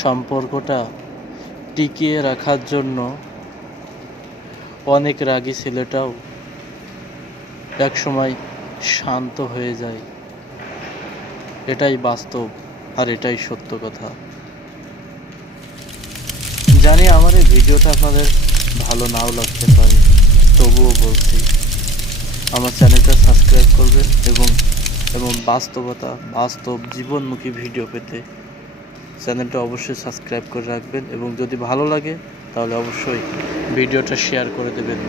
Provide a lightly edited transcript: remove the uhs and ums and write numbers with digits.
সম্পর্কটা টিকিয়ে রাখার জন্য অনেক রাগী ছেলেটাও একসময় শান্ত হয়ে যায়। এটাই বাস্তব আর এটাই সত্য কথা। জানি আমার এই ভিডিওটা আপনাদের ভালো নাও লাগতে পারে, তবুও বলছি আমার চ্যানেলটা সাবস্ক্রাইব করবেন এবং বাস্তব জীবনমুখী ভিডিও পেতে চ্যানেলটা অবশ্যই সাবস্ক্রাইব করে রাখবেন এবং যদি ভালো লাগে তাহলে অবশ্যই ভিডিওটা শেয়ার করে দেবেন।